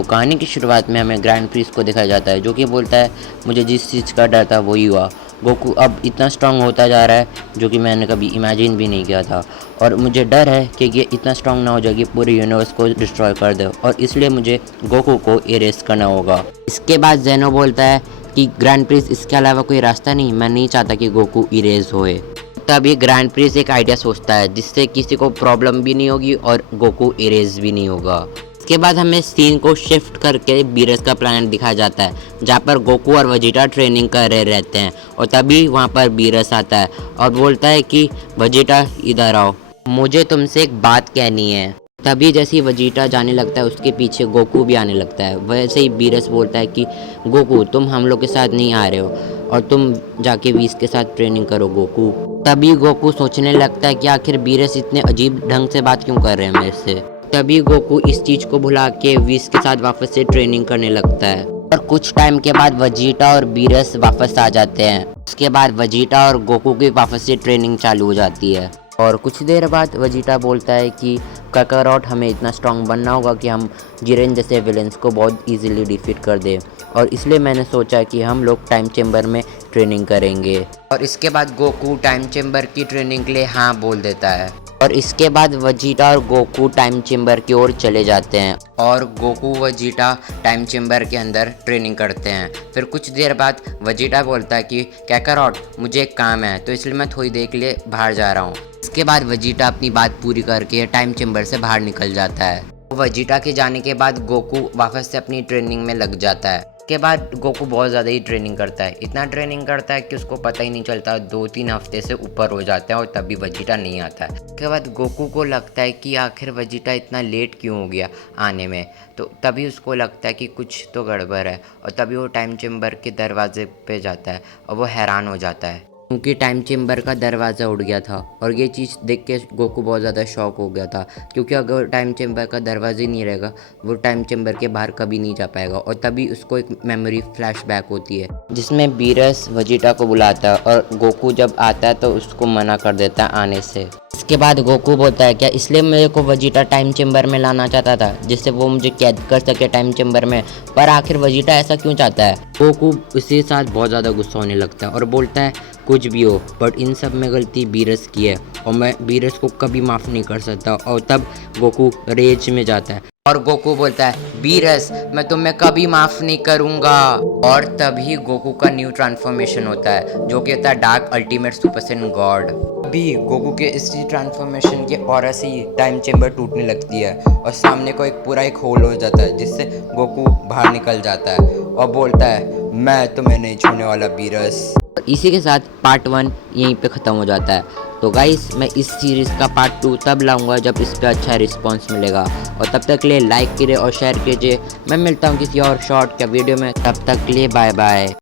तो कहानी की शुरुआत में हमें ग्रैंड प्रिंस को दिखाया जाता है, जो कि बोलता है मुझे जिस चीज़ का डर था वही हुआ। गोकू अब इतना स्ट्रांग होता जा रहा है जो कि मैंने कभी इमेजिन भी नहीं किया था, और मुझे डर है कि ये इतना स्ट्रांग ना हो जाए कि पूरे यूनिवर्स को डिस्ट्रॉय कर दे, और इसलिए मुझे गोकू को इरेज करना होगा। इसके बाद जेनो बोलता है कि ग्रैंड प्रिंस इसके अलावा कोई रास्ता नहीं, मैं नहीं चाहता कि गोकू इरेज होए। तब ये ग्रैंड प्रिंस एक आइडिया सोचता है जिससे किसी को प्रॉब्लम भी नहीं होगी और गोकू इरेज भी नहीं होगा। इसके बाद हमें सीन को शिफ्ट करके बीरस का प्लानट दिखाया जाता है, जहाँ पर गोकू और वेजिटा ट्रेनिंग कर रहे रहते हैं, और तभी वहाँ पर बीरस आता है और बोलता है कि वेजिटा इधर आओ, मुझे तुमसे एक बात कहनी है। तभी जैसे ही वेजिटा जाने लगता है उसके पीछे गोकू भी आने लगता है। वैसे ही बीरस बोलता है कि गोकू तुम हम लोग के साथ नहीं आ रहे हो, और तुम जाके वीस के साथ ट्रेनिंग करो गोकू। तभी गोकू सोचने लगता है कि आखिर बीरस इतने अजीब ढंग से बात क्यों कर रहे हैं मेरे से। तभी गोकू इस चीज़ को भुला के वीस के साथ वापस से ट्रेनिंग करने लगता है, और कुछ टाइम के बाद वेजिटा और बीरस वापस आ जाते हैं। उसके बाद वेजिटा और गोकू की वापस से ट्रेनिंग चालू हो जाती है, और कुछ देर बाद वेजिटा बोलता है कि काकारोट हमें इतना स्ट्रांग बनना होगा कि हम जिरेन जैसे विलेंस को बहुत इजीली डिफीट कर दें, और इसलिए मैंने सोचा कि हम लोग टाइम चेम्बर में ट्रेनिंग करेंगे। और इसके बाद गोकू टाइम चेम्बर की ट्रेनिंग के लिए हाँ बोल देता है, और इसके बाद वेजिटा और गोकू टाइम चेम्बर की ओर चले जाते हैं, और गोकू वेजिटा टाइम चेम्बर के अंदर ट्रेनिंग करते हैं। फिर कुछ देर बाद वेजिटा बोलता है कि काकारोट मुझे एक काम है, तो इसलिए मैं थोड़ी देर के लिए बाहर जा रहा हूँ। इसके बाद वेजिटा अपनी बात पूरी करके टाइम चेम्बर से बाहर निकल जाता है। वेजिटा के जाने के बाद गोकू वापस से अपनी ट्रेनिंग में लग जाता है। इसके बाद गोकू बहुत ज़्यादा ही ट्रेनिंग करता है, इतना ट्रेनिंग करता है कि उसको पता ही नहीं चलता 2-3 हफ्ते से ऊपर हो जाता है, और तभी वेजिटा नहीं आता है। इसके बाद गोकू को लगता है कि आखिर वेजिटा इतना लेट क्यों हो गया आने में, तो तभी उसको लगता है कि कुछ तो गड़बड़ है, और तभी वो टाइम चेम्बर के दरवाजे पे जाता है, और वो हैरान हो जाता है क्योंकि टाइम चेम्बर का दरवाज़ा उड़ गया था। और ये चीज़ देख के गोकू बहुत ज़्यादा शॉक हो गया था, क्योंकि अगर टाइम चेम्बर का दरवाज़ा ही नहीं रहेगा वो टाइम चेम्बर के बाहर कभी नहीं जा पाएगा। और तभी उसको एक मेमोरी फ्लैशबैक होती है जिसमें बीरस वेजिटा को बुलाता है, और गोकू जब आता है तो उसको मना कर देता है आने से। इसके बाद गोकू बोलता है क्या इसलिए मेरे को वेजिटा टाइम चेम्बर में लाना चाहता था जिससे वो मुझे कैद कर सके टाइम चेम्बर में, पर आखिर वेजिटा ऐसा क्यों चाहता है। गोकू उसके साथ बहुत ज़्यादा गुस्सा होने लगता है और बोलता है कुछ भी हो, बट इन सब में गलती बीरस की है, और मैं बीरस को कभी माफ़ नहीं कर सकता। और तब गोकू रेज में जाता है, और गोकू बोलता है बीरस मैं तुम्हें कभी माफ़ नहीं करूँगा। और तभी गोकू का न्यू ट्रांसफॉर्मेशन होता है, जो कि होता है dark ultimate super Saiyan God. अभी गोकू के इसी ट्रांसफॉर्मेशन के और से ही टाइम चेम्बर टूटने लगती है, और सामने को पूरा एक होल हो जाता है, जिससे गोकू बाहर निकल जाता है और बोलता है मैं तुम्हें नहीं छूने वाला बीरस। इसी के साथ पार्ट 1 यहीं पे ख़त्म हो जाता है। तो गाइस मैं इस सीरीज़ का पार्ट 2 तब लाऊंगा जब इस पर अच्छा रिस्पांस मिलेगा, और तब तक के लिए लाइक कीजिए और शेयर कीजिए। मैं मिलता हूँ किसी और शॉर्ट या वीडियो में, तब तक के लिए बाय बाय।